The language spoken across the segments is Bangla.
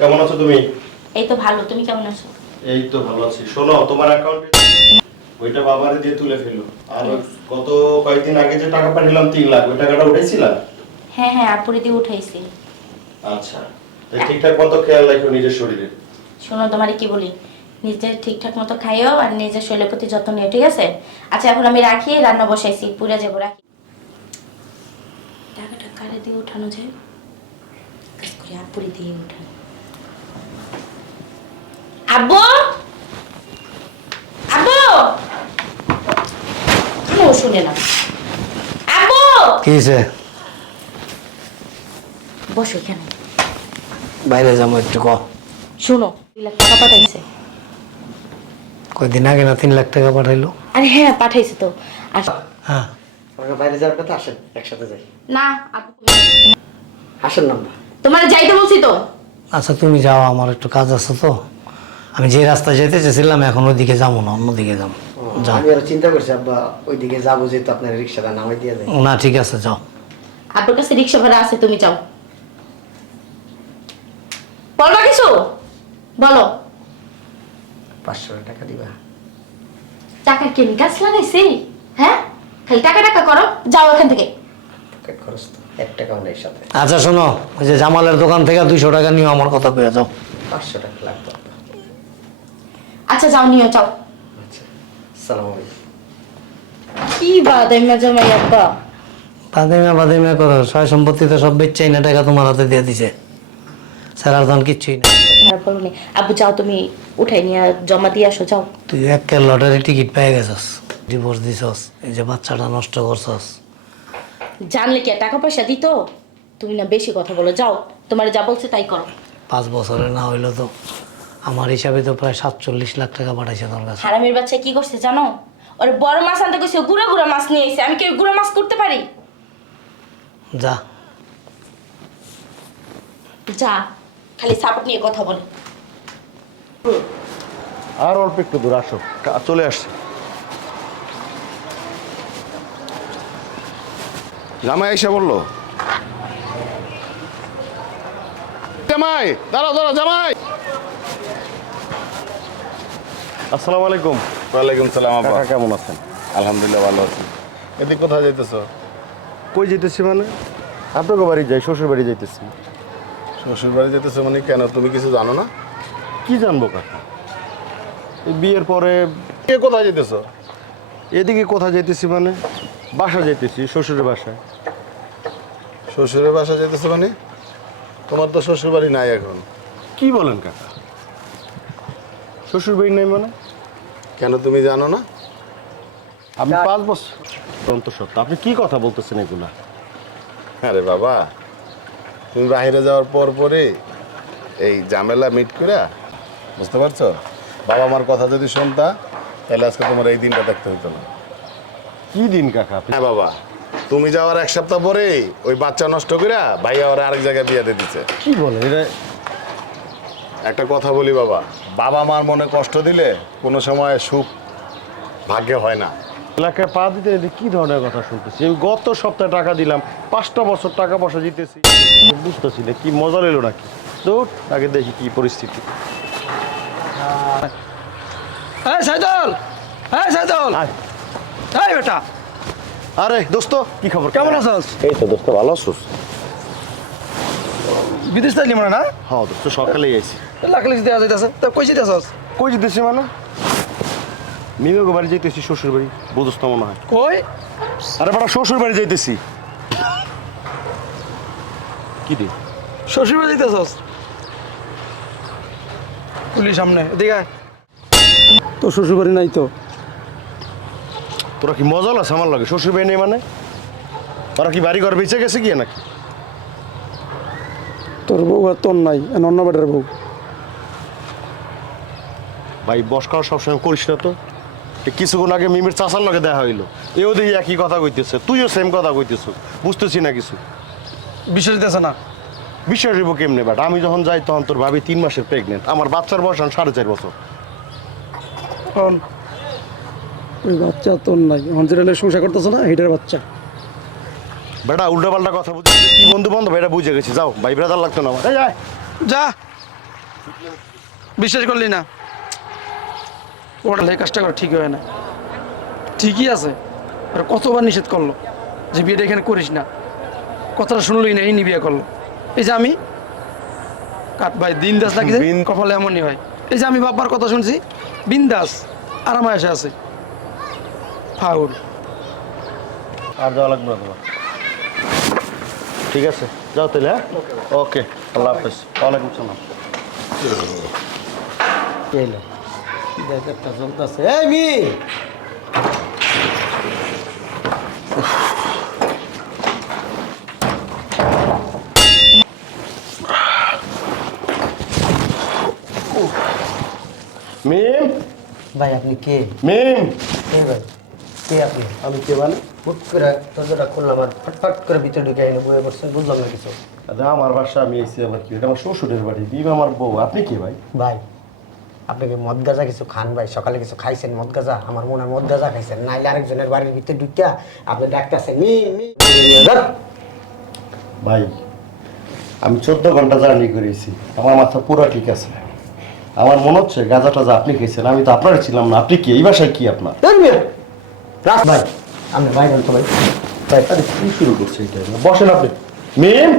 কেমন আছো তুমি? এই তো ভালো তুমি কেমন আছো? এই তো ভালো আছি। শোনো তোমার অ্যাকাউন্টে ওইটা বাবারে দিয়ে তুলে ফেলো। আর গত কয়েকদিন আগে যে টাকা পাঠালাম তিন লাখ ওই টাকাটা উঠেছিলাম হ্যাঁ হ্যাঁ আপুরি দিয়ে উঠাইছি। আচ্ছা তো ঠিকঠাক মতো খেয়াল রাখো নিজের শরীরে। শোনো তোমারে কি বলি? নিজের ঠিকঠাক মতো খাইও আর নিজের শরীরের প্রতি যত্ন নিও ঠিক আছে? আচ্ছা এখন আমি রাখি রান্না বসাইছি পুরা যাব রাখি। টাকাটা কারে দিয়ে উঠানো যায়? কাজ করে আপুরি দিয়ে উঠানো। আব্বু? আব্বু? ও শুনে না। আব্বু? কি হয়েছে? বসো এখানে। বাইরে যাব একটু ক? শোনো দুই লাখ টাকা পাঠাইছে। কয়দিন আগে না তিন লাখ টাকা পাঠাইলো? আরে হ্যাঁ পাঠাইছে তো। আর হ্যাঁ। বাইরে যাওয়ার কথা আসেন একসাথে যাই। না আসেন না তোমার যাইতে বলছি তো। আচ্ছা তুমি যাও আমার একটু কাজ আছে তো। আমি যে রাস্তায় যেতে চেয়েছিলাম এখন ওইদিকে যাব না অন্যদিকে যাব। আমি আরও চিন্তা করছি আব্বা ওইদিকে যাব যেহেতু আপনার রিক্সাটা নামাই দিয়ে যায় না ঠিক আছে যাও। আপুর কাছে রিক্সা ভাড়া আছে তুমি যাও। বলবা কিছু? বলো। পাঁচশো টাকা দিবা। কেন গাছ লাগাইছি? হ্যাঁ? খালি টাকা টাকা করো যাও এখান থেকে। পকেট খরচ তো এক টাকাও নেই সাথে। আচ্ছা শোনো ওই যে জামালের দোকান থেকে দুইশো টাকা নিও আমার কথা কয়ে যাও। পাঁচশো টাকা লাগবে। আচ্ছা যাও নিও যাও। আচ্ছা সালাম কি বাদাইমা জামাই আব্বা? বাদেমিয়া বাদেমিয়া করো সয় সম্পত্তিতে সব বেচাই না টাকা তোমার হাতে দিয়ে দিছে। স্যার আর তখন কিচ্ছুই না নি। আব্বু যাও তুমি উঠাই নিয়ে জমা দিয়ে আসো যাও। তুই এক লটারি টিকিট পেয়ে গেছস ডিভোর্স দিছস এই যে বাচ্চাটা নষ্ট করছস। জানলে কি আর টাকা পয়সা দিত? তুমি না বেশি কথা বলো যাও তোমার যা বলছে তাই করো। পাঁচ বছরে না হইল তো আমার হিসাবে তো প্রায় সাতচল্লিশ লাখ টাকা পাঠাইছে তোর কাছে। হারামের বাচ্চা কি করছে জানো? ওর বড় মাছ আনতে কইছে গুড়া গুড়া মাছ নিয়ে এসে আমি কি ওই গুড়া মাছ করতে পারি? যা। যা খালি সাপোর্ট নিয়ে কথা বলে। আর অল্প একটু দূর আসো কা- চলে আসছে। জামাই এসে বলল। জামাই দাঁড়াও দাঁড়াও জামাই! আসসালামু আলাইকুম। ওয়ালাইকুম সালাম আপা। কেমন আছেন? আলহামদুলিল্লাহ ভালো আছি। এদিক কোথায় যাইতেছ? কই যেতেছি মানে? আপনাকে বাড়ি যাই শ্বশুর বাড়ি যাইতেছি। শ্বশুর বাড়ি যেতেছো মানে কেন? তুমি কিছু জানো না? কি জানব কাকা? এই বিয়ের পরে কে কোথায় যেতেছ এদিকে কোথায় যাইতেছি মানে? বাসা যাইতেছি শ্বশুরের বাসায়। শ্বশুরের বাসা যেতেছো মানে? তোমার তো শ্বশুর বাড়ি নাই এখন। কি বলেন কাকা? শ্বশুর বাড়ি নাই মানে? কেন তুমি জানো না? আমি পাঁচ বছর। অন্তঃসত্ত্বা আপনি কি কথা বলতেছেন এগুলা? আরে বাবা তুমি বাইরে যাওয়ার পর পরে এই ঝামেলা মিট করে বুঝতে পারছ? বাবা মার কথা যদি শুনতা তাহলে আজকে তোমার এই দিনটা দেখতে হইতো না। কি দিন কাকা হ্যাঁ বাবা তুমি যাওয়ার এক সপ্তাহ পরে ওই বাচ্চা নষ্ট করে ভাইয়া ওরা আরেক জায়গায় বিয়ে দিয়ে দিচ্ছে কি বলেন এটা একটা কথা বলি বাবা বাবা মার মনে কষ্ট দিলে কোনো সময় সুখ ভাগ্যে হয় না। এলাকায় পা দিতে দিতে কি ধরনের কথা শুনতেছি? আমি গত সপ্তাহে টাকা দিলাম পাঁচটা বছর টাকা পয়সা দিতেছি। বুঝতেছি না কি মজা এলো নাকি? দৌড় আগে দেখি কি পরিস্থিতি। হ্যাঁ সাইদল হ্যাঁ সাইদল। আয়। এই বেটা। আরে দোস্ত কি খবর? কেমন আছস? এই তো দোস্ত ভালো আছোস। বিদেশ তাইলি মনে না? হ্যাঁ দোস্ত সকালেই আইছি। লাখ লাখ দেওয়া যাইতেছে। তো কই যাইতেছস? কই যেতেছি মানে? মিমেগো বাড়ি যাইতেছি শ্বশুর বাড়ি বুঝোস তো মনে হয়। কই? আরে বড় শ্বশুর বাড়ি যাইতেছি। কি রে? শ্বশুর বাড়ি যাইতেছস? পুলিশ সামনে এদিকে তো শ্বশুর বাড়ি নাই তো? তোরা কি মজা লাগছে আমার লাগে? শ্বশুর বাড়ি নেই মানে? ওরা কি বাড়ি ঘর বেঁচে গেছে কি নাকি? তোর বউ আর তোর নাই অন্য বেটার বউ। ভাই বস খাওয়া সবসময় করিস না তো। কিছুক্ষণ আগে মিমির চাচার লগে দেখা হইল। এও দেখি একই কথা কইতেছে তুইও সেম কথা কইতেছ বুঝতেছি না কিছু। বিশ্বাস দিতেছে না? বিশ্বাস হইব কেমনে বাট আমি যখন যাই তখন তোর ভাবি তিন মাসের প্রেগনেন্ট আমার বাচ্চার বয়স এখন সাড়ে চার বছর। কারণ ওই বাচ্চা তোর নাই। এখন যেটা সংসার করতেছে না হেটার বাচ্চা। বেটা উল্টা পাল্টা কথা বুঝে কি বন্ধু বান্ধব এটা বুঝে গেছি যাও। ভাই ব্রাদার লাগতো না আমার। এই, আয়। যা। বিশ্বাস করলি না। ওটা এই কাজটা করে ঠিক হয় না। ঠিকই আছে আর কতবার নিষেধ করল যে বিয়েটা এখানে করিস না? কথাটা শুনলই না এই নি বিয়ে করল। এই যে আমি কাট ভাই দিন দাস বিন- কপালে এমনই হয়। এই যে আমি বাবার কথা শুনছি বিন্দাস আরামে এসে আছে। ফাউল। আর যাওয়া লাগবে না তোমার? ঠিক আছে যাও তাহলে হ্যাঁ? ওকে আল্লাহ হাফেজ। ওয়ালাইকুম সালাম। ব্যাপারটা চলতেছে। এই মি! মিম ভাই আপনি কে? মিম কে ভাই কে আপনি? আমি কে মানে? হুট করে দরজাটা খুললাম আর ফটফট করে ভিতরে ঢুকে এনে বয়ে পড়ছেন বুঝলাম না কিছু। আমার বাসা আমি এসেছি আবার কি? এটা আমার শ্বশুরের বাড়ি বিম আমার বউ। আপনি কি ভাই? ভাই আপনি কি মদ গাজা কিছু খান ভাই? সকালে কিছু খাইছেন মদ গাজা? আমার মনে হয় মদ গাজা খাইছেন। নাইলে আরেকজনের বাড়ির ভিতরে ঢুকিয়া আপনি ডাকতেছেন মি মি ভাই আমি চোদ্দ ঘণ্টা জার্নি করেছি। আমার মাথা পুরো ঠিক আছে। আমার মনে হচ্ছে গাঁজা টাজা আপনি খেয়েছেন। আমি তো আপনার ছিলাম না। আপনি কি? এই বাসায় কি আপনার? ভাই। আপনি ভাই জানতো ভাই। ভাই আরে কি শুরু করছে এটা? বসেন আপনি। মিম!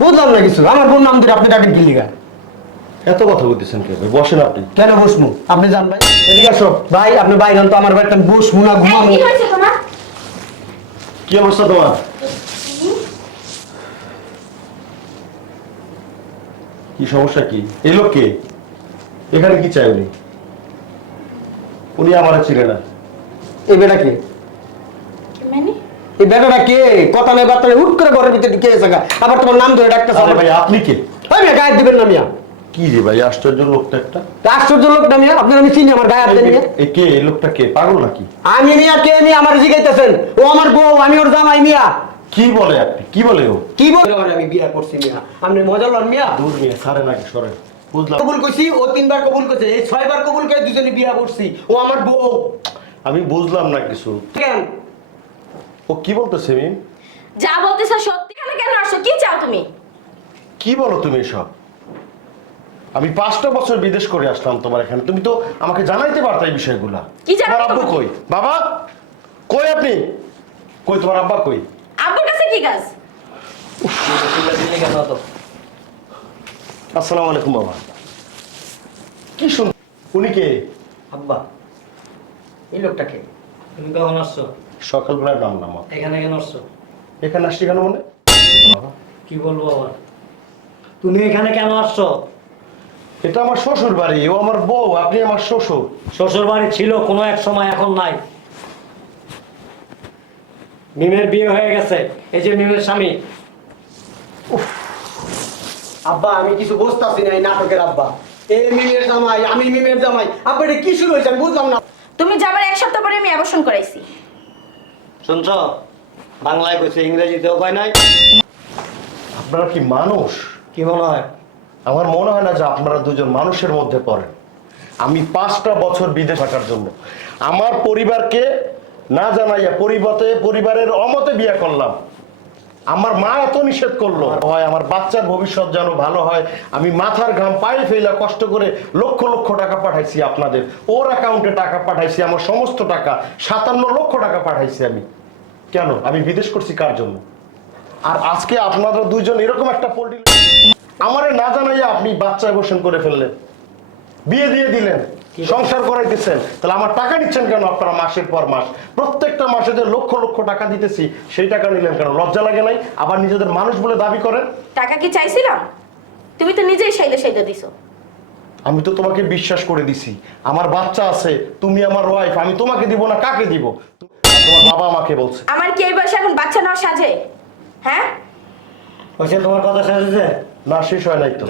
বুঝলাম না কিছু। আমার বোন নাম ধরে আপনি ডাকেন কি লিগা? এত কথা বলতেছেন কে ভাই? বসেন আপনি। কেন বসমু আপনি জান ভাই। এদিকে আসো। ভাই আপনি ভাই জানতো আমার বাড়িতে আমি বসমু না ঘুমাবো কি হয়েছে তোমার? কি অবস্থা তোমার? কি সমস্যা কি? এই লোক কে? এখানে কি চাই উনি? উনি আমার ছিলেন না। এই বেটা কে? মানে? এই বেটাটা কে? কথা নেই বার্তা হুট করে ঘরের ভিতরে ঢুকে গেছে গা। আবার তোমার নাম ধরে ডাকতেছে আরে ভাই আপনি কে? মিয়া গায়ে দিবেন না মিয়া। কি রে ভাই আশ্চর্য লোকটা একটা? আশ্চর্য লোক না আপনার আমি চিনি আমার গায়ে হাত দেন মিয়া কে? এই লোকটা কে? পাগল নাকি? আমি মিয়া কে মিয়া আমার জিগাইতেছেন? ও আমার বউ আমি ওর জামাই মিয়া। কি বলে আপনি? কি বলে ও? কি বল? আমি বিয়া করছি মিয়া। আপনি মজা লন মিয়া। দূর নিয়ে সারে নাকি সরে। বুঝলাম। কবুল কইছি ও তিনবার কবুল করছে। এই ছয়বার কবুল করে দুজনে বিয়া করছি। ও আমার বউ। আমি বুঝলাম না কিছু। কেন? ও কি বলতেছে মিম? যা বলতেছো সত্যি। কেন আসছো? কি চাও তুমি? কি বলো তুমি সব আমি পাঁচটা বছর বিদেশ করে আসলাম তোমার এখানে। তুমি তো আমাকে জানাইতে পারতা এই বিষয়গুলা। কি জানাব তোমার আব্বু তোমাকে? কই? বাবা কই আপনি? কই তোমার আব্বা কই? আব্বুর কাছে কি কাজ? আসসালামু আলাইকুম বাবা। কি শুন উনি কে? আব্বা। এই লোকটাকে তুমি কখন আসছো সকালবেলা নাম নাম। এখানে কেন আসছো? এখানে আসছি কেন মনে? কি বলব আবার? তুমি এখানে কেন আসছো? এটা আমার শ্বশুর বাড়ি ও আমার বউ আপনি আমার শ্বশুর। শ্বশুর বাড়ি ছিল কোনো এক সময় এখন নাই। মিমের বিয়ে হয়ে গেছে এই যে মিমের স্বামী। আব্বা আমি কিছু বুঝতেছি না এই নাটকের আব্বা। এই মিমের জামাই আমি মিমের জামাই। আব্বা এটা কি শুরু হয়েছে? আমি বুঝলাম না। তুমি যাবার এক সপ্তাহ পরে আমি আবাসন করাইছি। শুনছ? বাংলায় কইছে ইংরেজিতেও কয় নাই। আপনারা কি মানুষ? কি মনে হয়? আমার মনে হয় না যে আপনারা দুজন মানুষের মধ্যে পড়েন। আমি পাঁচটা বছর বিদেশ থাকার জন্য আমার পরিবারকে না জানাইয়া পরিবতে, পরিবারের অমতে বিয়ে করলাম। আমার মা এত নিষেধ করল। হয়, আমার বাচ্চার ভবিষ্যৎ যেন ভালো হয়। আমি মাথার ঘাম পায়ে ফেলা কষ্ট করে লক্ষ লক্ষ টাকা পাঠাইছি আপনাদের। ওর অ্যাকাউন্টে টাকা পাঠাইছি, আমার সমস্ত টাকা। সাতান্ন লক্ষ টাকা পাঠাইছি আমি। কেন? আমি বিদেশ করছি কার জন্য? আর আজকে আপনারা দুইজন এরকম একটা পোল্ট্রি আমারে না জানাইয়া আপনি বাচ্চা বসেন করে ফেললেন। বিয়ে দিয়ে দিলেন সংসার করাইতেছেন। তাহলে আমার টাকা নিচ্ছেন কেন আপনারা মাসের পর মাস? প্রত্যেকটা মাসে যে লক্ষ লক্ষ টাকা দিতেছি সেই টাকা নিলেন কেন? লজ্জা লাগে নাই? আবার নিজেদের মানুষ বলে দাবি করেন? টাকা কি চাইছিলাম? তুমি তো নিজেই সাইদে সাইদে দিছো। আমি তো তোমাকে বিশ্বাস করে দিছি। আমার বাচ্চা আছে তুমি আমার ওয়াইফ আমি তোমাকে দিব না কাকে দিব? তোমার বাবা আমাকে বলছে। আমার কি এই বয়সে এখন বাচ্চা নেওয়া সাজে? হ্যাঁ? তোমার কথা হয়েছে? না শেষ হয় নাই তো।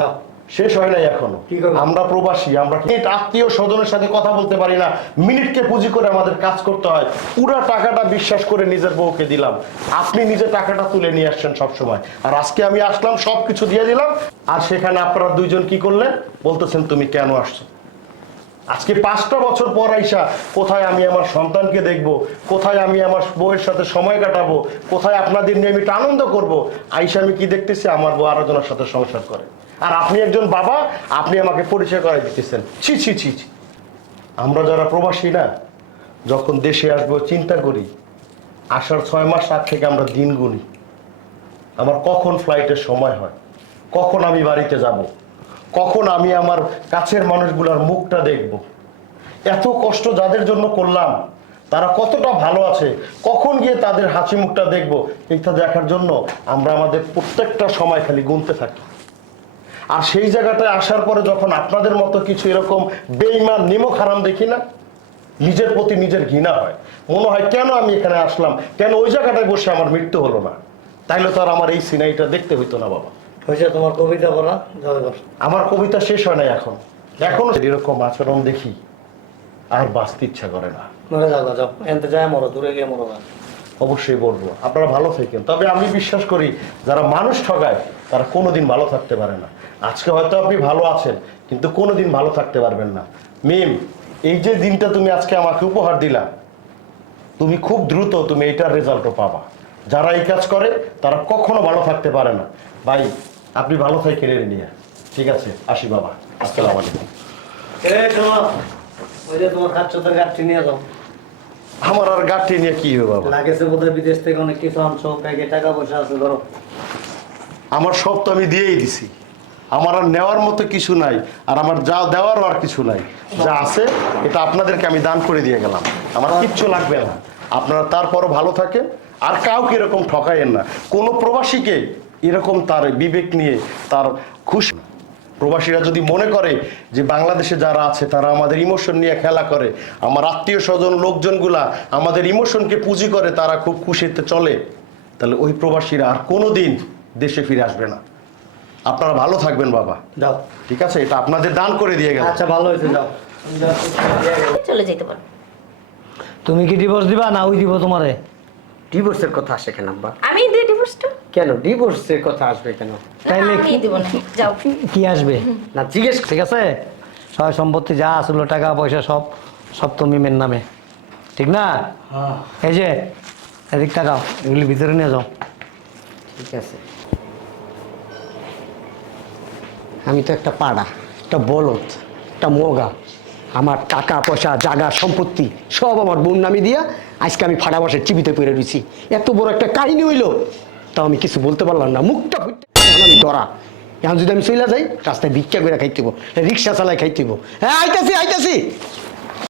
শেষ হয় নাই এখনও? আমরা প্রবাসী আমরা আত্মীয় স্বজনের সাথে কথা বলতে পারি না। মিনিটকে পুঁজি করে আমাদের কাজ করতে হয়। পুরা টাকাটা বিশ্বাস করে নিজের বউকে দিলাম। আপনি নিজে টাকাটা তুলে নিয়ে আসছেন সব সময় আর আজকে আমি আসলাম সব কিছু দিয়ে দিলাম। আর সেখানে আপনারা দুইজন কি করলেন? বলতেছেন তুমি কেন আসছো? আজকে পাঁচটা বছর পর আইসা কোথায় আমি আমার সন্তানকে দেখব, কোথায় আমি আমার বউয়ের সাথে সময় কাটাবো, কোথায় আপনাদের নিয়ে আমি একটু আনন্দ করব, আইসা আমি কি দেখতেছি? আমার বউ আরও জনের সাথে সংসার করে। আর আপনি একজন বাবা, আপনি আমাকে পরিচয় করাই দিতেছেন। ছি ছি ছি ছি। আমরা যারা প্রবাসী না, যখন দেশে আসব, চিন্তা করি আসার ছয় মাস আগ থেকে আমরা দিন গুনি। আমার কখন ফ্লাইটের সময় হয়? কখন আমি বাড়িতে যাব? কখন আমি আমার কাছের মানুষগুলোর মুখটা দেখব? এত কষ্ট যাদের জন্য করলাম, তারা কতটা ভালো আছে? কখন গিয়ে তাদের হাসি মুখটা দেখব? এইটা দেখার জন্য আমরা আমাদের প্রত্যেকটা সময় খালি গুনতে থাকি। আর সেই জায়গাটায় আসার পরে যখন আপনাদের মতো কিছু এরকম বেইমান নিমক হারাম দেখি না? নিজের প্রতি নিজের ঘৃণা হয়। মনে হয়, কেন আমি এখানে আসলাম? কেন ওই জায়গাটায় বসে আমার মৃত্যু হলো না? তাইলে তো আর আমার এই সিনারিটা দেখতে হইতো না, বাবা। হয়েছে তোমার কবিতা পড়া? আমার কবিতা শেষ হয় নাই এখন। এখনও এরকম আচরণ দেখি আর বাঁচতে ইচ্ছা করে না। মরে যাও যাও। এনতে যায় মরো দূরে গিয়ে মরো। অবশ্যই বলব আপনারা ভালো থাকেন। তবে আমি বিশ্বাস করি যারা মানুষ ঠগায় তারা কোনোদিন ভালো থাকতে পারে না। আজকে হয়তো আপনি ভালো আছেন কিন্তু কোনোদিন ভালো থাকতে পারবেন না। মিম এই যে দিনটা তুমি আজকে আমাকে উপহার দিলা তুমি খুব দ্রুত তুমি এইটার রেজাল্টও পাবা। যারা এই কাজ করে তারা কখনো ভালো থাকতে পারে না। ভাই আপনি ভালো থাকেন এর নিয়ে ঠিক আছে আসি বাবা। আসসালামু আলাইকুম। আমার আর গাড়ি নিয়ে কি হবে বাবা? লাগেছে বোধহয় বিদেশ থেকে অনেক কিছু আনছো ব্যাগে টাকা পয়সা আছে ধরো। আমার সব তো আমি দিয়েই দিছি। আমার আর নেওয়ার মতো কিছু নাই আর আমার যা দেওয়ারও আর কিছু নাই। যা আছে এটা আপনাদেরকে আমি দান করে দিয়ে গেলাম। আমার কিচ্ছু লাগবে না। আপনারা তারপরও ভালো থাকেন আর কাউকে এরকম ঠকাইয়েন না। কোনো প্রবাসীকে এরকম তার বিবেক নিয়ে তার খুশি প্রবাসীরা যদি মনে করে যে বাংলাদেশে যারা আছে তারা আমাদের ইমোশন নিয়ে খেলা করে আমার আত্মীয় স্বজন লোকজনগুলা আমাদের ইমোশনকে পুঁজি করে তারা খুব খুশিতে চলে তাহলে ওই প্রবাসীরা আর কোনো দিন দেশে ফিরে আসবে না। আপনারা ভালো থাকবেন বাবা। যাও। ঠিক আছে? এটা আপনাদের দান করে দিয়ে গেল। আচ্ছা ভালো হয়েছে যাও। চলে যেতে পারো। তুমি কি ডিভোর্স দিবা? না ওই দিব তোমারে। ডিভোর্সের কথা আসে কেন আব্বা? আমি দিই ডিভোর্সটা কেন? ডিভোর্সের কথা আসবে কেন? তাইলে আমি কি- দিব না। যাও। কি আসবে? না জিজ্ঞেস ঠিক আছে? সব সম্পত্তি যা আসলো টাকা পয়সা সব সব তো মিমের নামে। ঠিক না? এই যে এদিক টাকাও এগুলি ভিতরে নিয়ে যাও। ঠিক আছে। আমি তো একটা পাড়া একটা বলদ একটা মোগা। আমার টাকা, পয়সা জাগা সম্পত্তি সব আমার বোন নামি দিয়া আজকে আমি ফাড়া বসে চিবিতে পড়ে রয়েছি এত বড় একটা কাহিনী হইল, তাও আমি কিছু বলতে পারলাম না। মুখটা আমি ডরা। এখন যদি আমি চলে যাই, রাস্তায় ভিক্ষা করে খাইতেব রিক্সা চালায় খাইতেব হ্যাঁ আইতাছি আইতাছি।